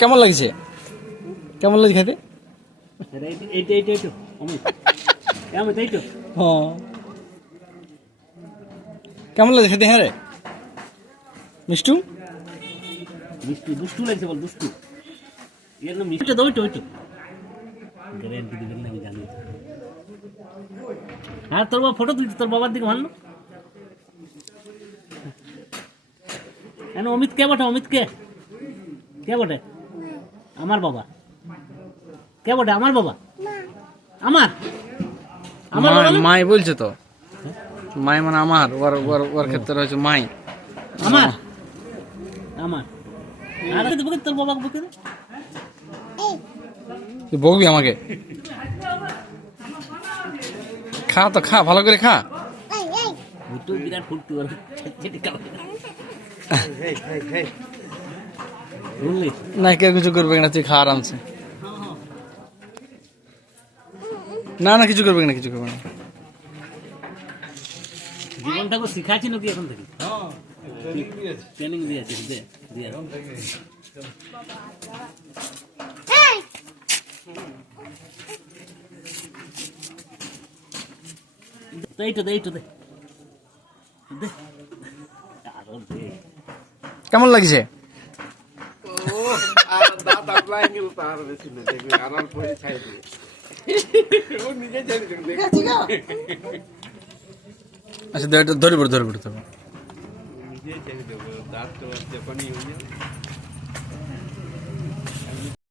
কেমন লাগছে? কেমন লাগছে খেতে? কেমন লাগছে খেতে? হ্যাঁ রে মিষ্টু, মিষ্টি দুষ্টু লাগছে বল, দুষ্টু। এর নাম মিষ্টি তো ওইটো ওইটো গ্যারান্টি দিবেন না আমি জানি। হ্যাঁ তোর বাবা ফটো তুলছে, তোর বাবার দিকে ভালো। কেন অমিত কে বটে? অমিত কে কে বটে? আমার বাবা। কে বটে? আমার বাবা। আমার আমার বাবা না? মাই বলছে তো, মাই মানে আমার, ওর ওর ওর ক্ষেত্রে হচ্ছে মাই আমার আমার। আরে তো বকে তোর বাবাকে বকে দে। তুই বকবি আমাকে? খা তো খা, ভালো করে খা। তুই বিরাট ফুটতে পারবি। বুঝলি? না কেউ কিছু করবে না, তুই খা আরামসে। না না কিছু করবে না, কিছু করবে না। জীবনটাকে শিখাচ্ছি নাকি এখন থেকে? ট্রেনিং দিয়েছিস? দে দিয়ে এইটো দে, এইটো দে দে আরো দে। কেমন লাগছে? আচ্ছা ধরে পড়ো, ধরে পড়ো।